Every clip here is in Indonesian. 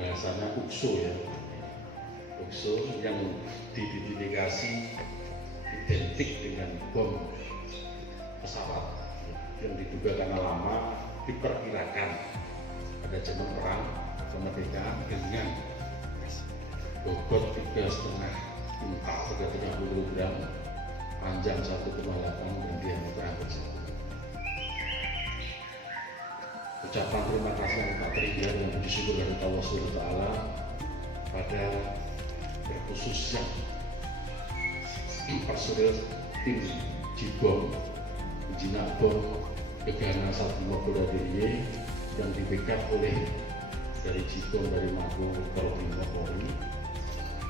bahasanya ukso ya, ukso yang diidentifikasi identik dengan bom pesawat yang diduga karena lama diperkirakan pada zaman perang kemerdekaan dengan bobot 3,5 kuintal 30 kg, panjang 1,8 dan diameter hampir 1. Ucapan terima kasih yang tak terhingga dan puji syukur dari Allah Subhanahu wa Ta'ala pada terkhususnya personil tim Jibom Jinak Bom Gegana Satrio Polda DIY yang di backup oleh dari Jibom dari Mako Korbrimop Polri.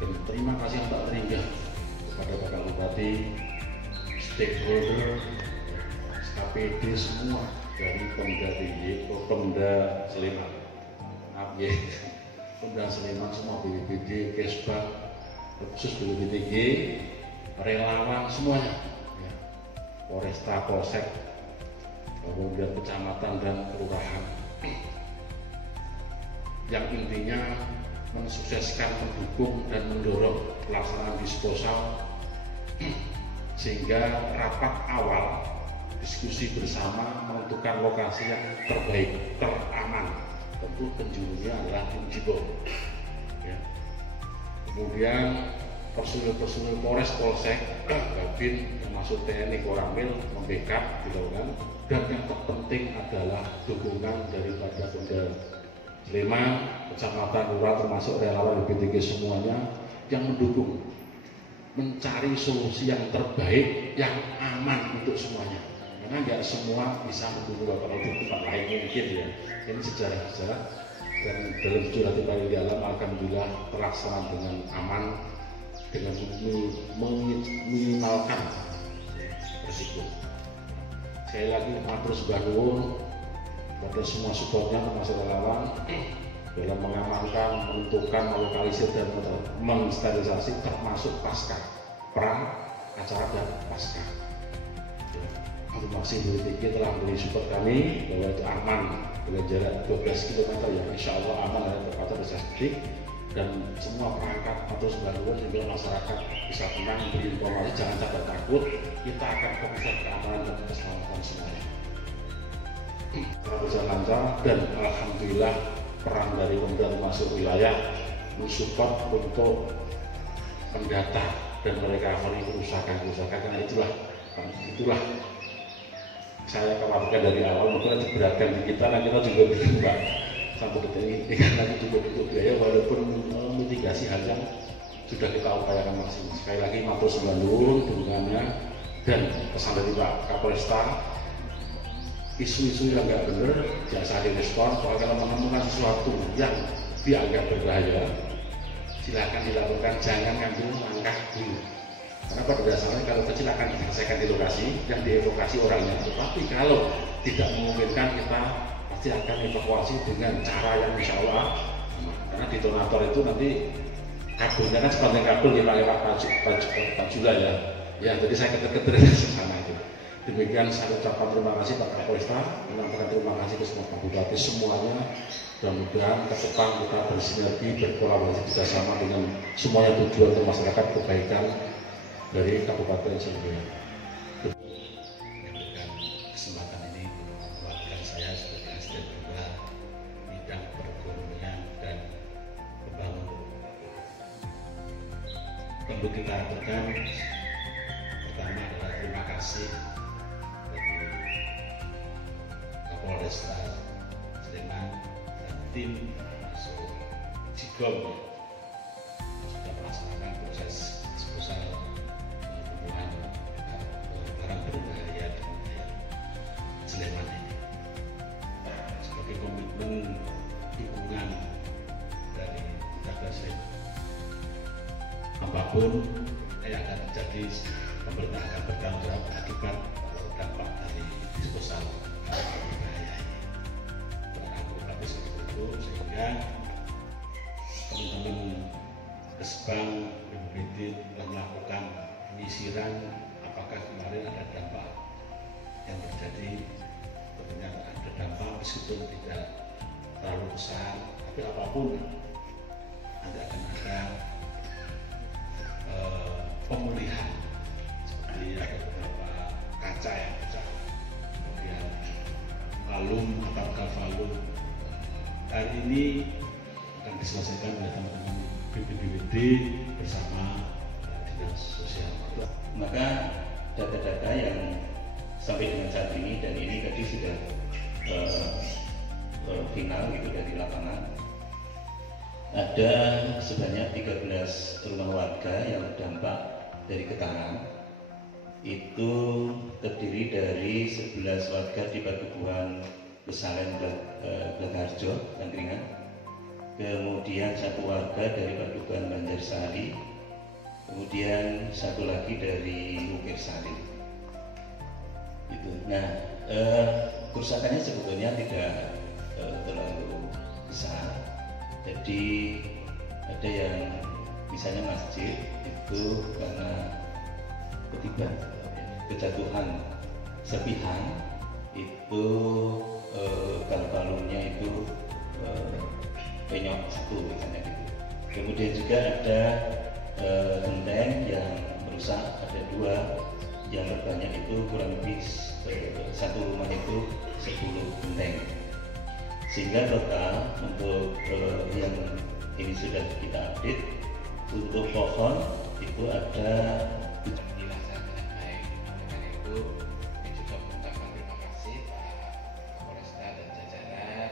Dan terima kasih yang tak terhingga kepada Bapak Bupati, stakeholder, SKPD semua dari Pemda DIY, Pemda Sleman, maaf ya, Pemda Sleman semua, BPBD, Kesbag, khusus BPBD, relawan semuanya, ya. Polresta, Polsek, kemudian kecamatan dan kelurahan, yang intinya mensukseskan, mendukung dan mendorong pelaksanaan disposal sehingga rapat awal diskusi bersama menentukan lokasi yang terbaik, teraman. Tentu penjurunya adalah tim Jibom. Ya. Kemudian personil Polres, Polsek, Babin, termasuk TNI Koramil membackup dilakukan. Dan yang terpenting adalah dukungan daripada Pemda Sleman, kecamatan, lurah, termasuk relawan BPTG semuanya yang mendukung, mencari solusi yang terbaik, yang aman untuk semuanya. Karena nggak semua bisa mendukung kalau di tempat lain mungkin ya. Ini sejarah-sejarah dan dalam sejarah di paling dalam alhamdulillah terlaksana dengan aman, dengan meminimalkan risiko. Sekali lagi matur sembah nuwun pada semua supportnya termasuk relawan dalam mengamankan, menentukan, melokalisir dan mensterilisasi termasuk pasca perang, acara dan pasca. Terima kasih BPTG telah memberi support kami bahwa itu aman dengan jarak 12 km ya, insya Allah aman dan terpantau bisa detik, dan semua perangkat atau sebagian sehingga masyarakat bisa tenang, beri informasi, jangan sampai takut. Kita akan fokuskan keamanan dan keselamatan semuanya. Berjalan lancar dan alhamdulillah peran dari Pemda termasuk wilayah mensupport untuk mendata dan merecovery kerusakan-kerusakan, karena itulah saya khawatirkan dari awal mungkin ada beratkan di kita, nah kita juga berubah sampai detik ini karena itu juga butuh biaya, walaupun mitigasi hal yang sudah kita upayakan maksimal. Sekali lagi matur sembah nuwun dukungannya dan pesan dari Pak Kapolresta, isu-isu yang nggak benar jangan salah direspon. Kalau menemukan sesuatu yang dianggap berbahaya, silakan dilakukan, jangan ngambil langkah dulu. Karena pada dasarnya kalau kecil akan diselesaikan di lokasi yang dievokasi orangnya, tetapi kalau tidak memungkinkan kita pasti akan evakuasi dengan cara yang insya Allah aman. Karena detonator itu nanti kabelnya kan sepanjang kabel kita lewat Pajula ya. Ya, jadi saya keter-keter di sana itu. Demikian saya ucapkan terima kasih Pak Kapolresta, menyampaikan terima kasih ke semua Pak Bupati semuanya. Mudah-mudahan ke depan kita bersinergi, berkolaborasi bersama dengan semuanya tujuan untuk masyarakat, kebaikan dari Kabupaten Sleman. Memberikan kesempatan ini untuk mewakilkan saya sebagai asisten juga bidang perekonomian dan pembangunan. Tentu kita aturkan pertama adalah terima kasih bagi Kapolresta Sleman dan tim masuk Jibom sudah melaksanakan proses disposal pembuangan barang berbahaya di Sleman ini sebagai komitmen dukungan dari Jaga Sleman. Apapun yang akan terjadi, pemerintah akan bertanggung jawab akibat dampak dari disposal barang berbahaya ini. Berarti seperti itu sehingga teman-teman Kesbang BPBD telah melakukan penyisiran apakah kemarin ada dampak yang terjadi. Tentunya ada dampak meskipun tidak terlalu besar, tapi apapun nanti akan ada pemulihan, seperti ada beberapa kaca yang pecah, kemudian valum atau galvalum. Hari ini akan diselesaikan oleh teman-teman BPBD bersama Dinas Sosial. Maka data-data yang sampai dengan saat ini, dan ini tadi sudah final gitu dari lapangan, ada sebanyak 13 rumah warga yang terdampak dari getaran. Itu terdiri dari 11 warga di Padukuhan Besalen Blangharjo, Angkringan, kemudian 1 warga dari Padukuhan Banjarsari, kemudian 1 lagi dari Mukirsari. Gitu. Nah, kerusakannya sebetulnya tidak terlalu besar. Jadi ada yang misalnya masjid itu karena ketiban, kejatuhan serpihan itu galvalumnya itu penyok 1 misalnya gitu. Kemudian juga ada genteng yang rusak, ada 2, yang terbanyak itu kurang lebih 1 rumah itu 10 genteng. Sehingga total untuk yang ini sudah kita update, untuk pohon itu ada dilaksanakan dengan baik. Oleh itu, kami juga mengucapkan terima kasih Pak Kapolresta dan jajaran,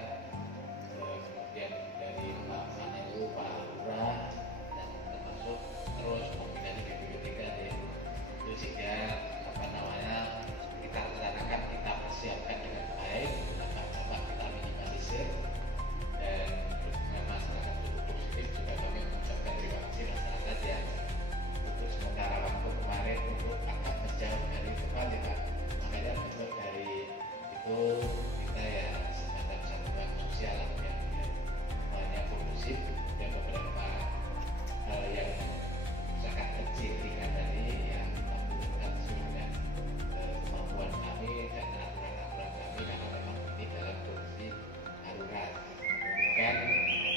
kemudian dari Pak Manelu, Pak Lurah, dan termasuk terus pembinaan BPBD itu, sehingga kita rencanakan, kita persiapkan dengan baik, dampak-dampak kita minimalisir, dan dengan masyarakat cukup positif juga kami mengucapkan terima kasih masyarakat yang untuk sementara waktu kemarin untuk agak menjauh dari depan ya Pak. Makanya bentuk dari itu kita ya semacam satuan sosial yang semuanya kondusif, dan beberapa hal yang sangat kecil ringan tadi yang kita butuhkan sesuai dengan kemampuan kami dan aturan-aturan kami, karena memang ini dalam kondisi darurat, bukan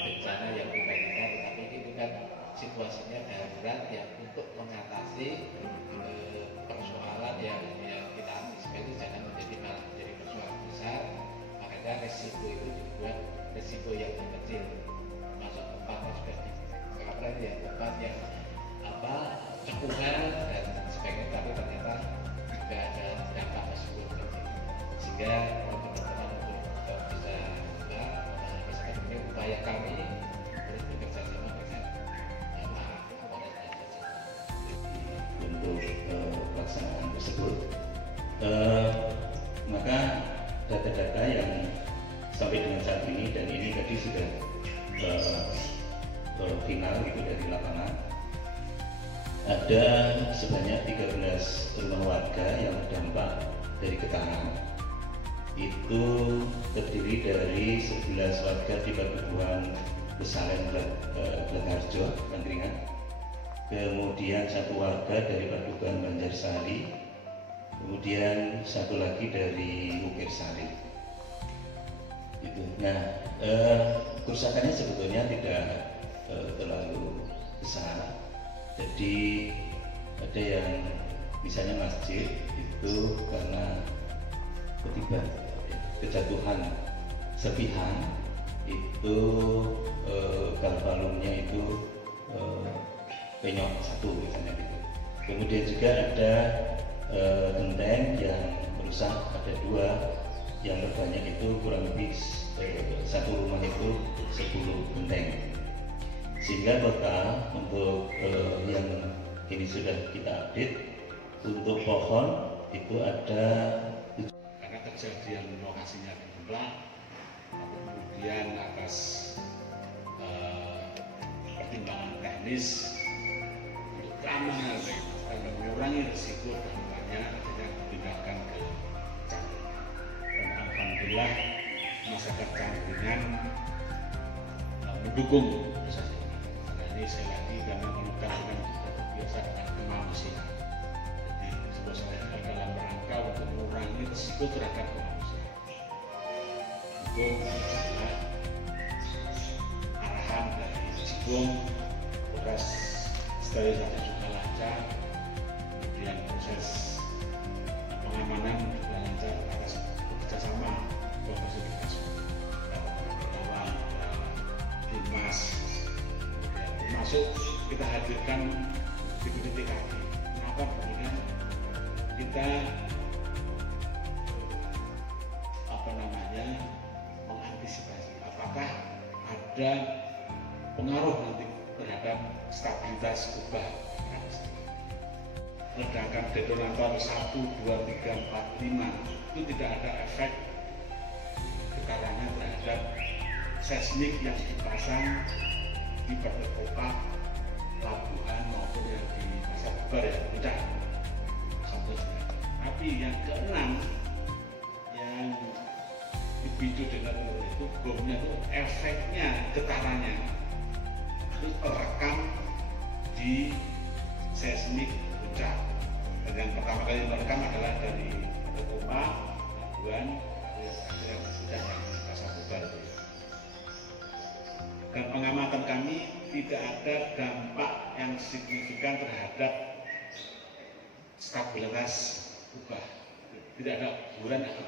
bencana yang tiba-tiba, tetapi ini bukan situasinya darurat yang untuk mengatasi persoalan yang kita antisipasi jangan malah menjadi persoalan besar. Makanya resiko itu dibuat resiko yang kecil, masuk tempat yang sudah dikatakan ya, tempat yang cekungan dan sebagainya, tapi ternyata juga ada dampak resiko kecil, sehingga teman-teman untuk bisa juga memahami seperti ini upaya kami terus bekerja sama dengan Kapolres dan jajaran untuk pelaksanaan tersebut. Maka data-data yang sampai dengan saat ini, dan ini tadi sudah final gitu dari lapangan, ada sebanyak 13 rumah warga yang terdampak dari getaran. Itu terdiri dari 11 warga di Padukuhan Besalen Blangharjo, Angkringan, kemudian 1 warga dari Padukuhan Banjarsari, kemudian 1 lagi dari Mukirsari. Gitu. Nah, kerusakannya sebetulnya tidak terlalu besar. Jadi ada yang misalnya masjid itu karena ketiban, kejatuhan serpihan itu galvalumnya itu penyok 1 misalnya gitu. Kemudian juga ada genteng yang rusak, ada 2, yang terbanyak itu kurang lebih 1 rumah itu 10 genteng. Sehingga total untuk yang ini sudah kita update, untuk pohon itu ada karena kejadian lokasinya gempa, kemudian atas pertimbangan teknis untuk keamanan dan mengurangi risiko dampaknya, akhirnya dipindahkan ke Cangkringan. Dan alhamdulillah masyarakat Cangkringan mendukung proses ini. Karena ini sekali lagi karena menekan dengan biasa dengan kemanusiaan. Jadi sebuah saya dalam rangka untuk mengurangi risiko terhadap kemanusiaan. Itu adalah arahan dari Jibo bom, proses sterilisasi juga lancar, kemudian proses pengamanan juga lancar atas kerjasama profesionalitas relawan, Dimas, termasuk kita hadirkan DPD TKI. Kenapa? Karena kita mengantisipasi apakah ada pengaruh nanti terhadap stabilitas kubah ledakan detonator 1, 2, 3, 4, 5 itu tidak ada efek getarannya terhadap seismik yang dipasang di Pt Kopak, Labuhan maupun yang di Pasar Bubar ya, tidak. Tapi yang keenam yang dipicu dengan itu bomnya itu efeknya getarannya itu terekam di seismik puncak. Dan yang pertama kali merekam adalah dari Kopak, Labuan, yang sudah yang Pasar Bubar itu. Dan pengamatan kami tidak ada dampak yang signifikan terhadap stabilitas kubah, tidak ada guguran akibat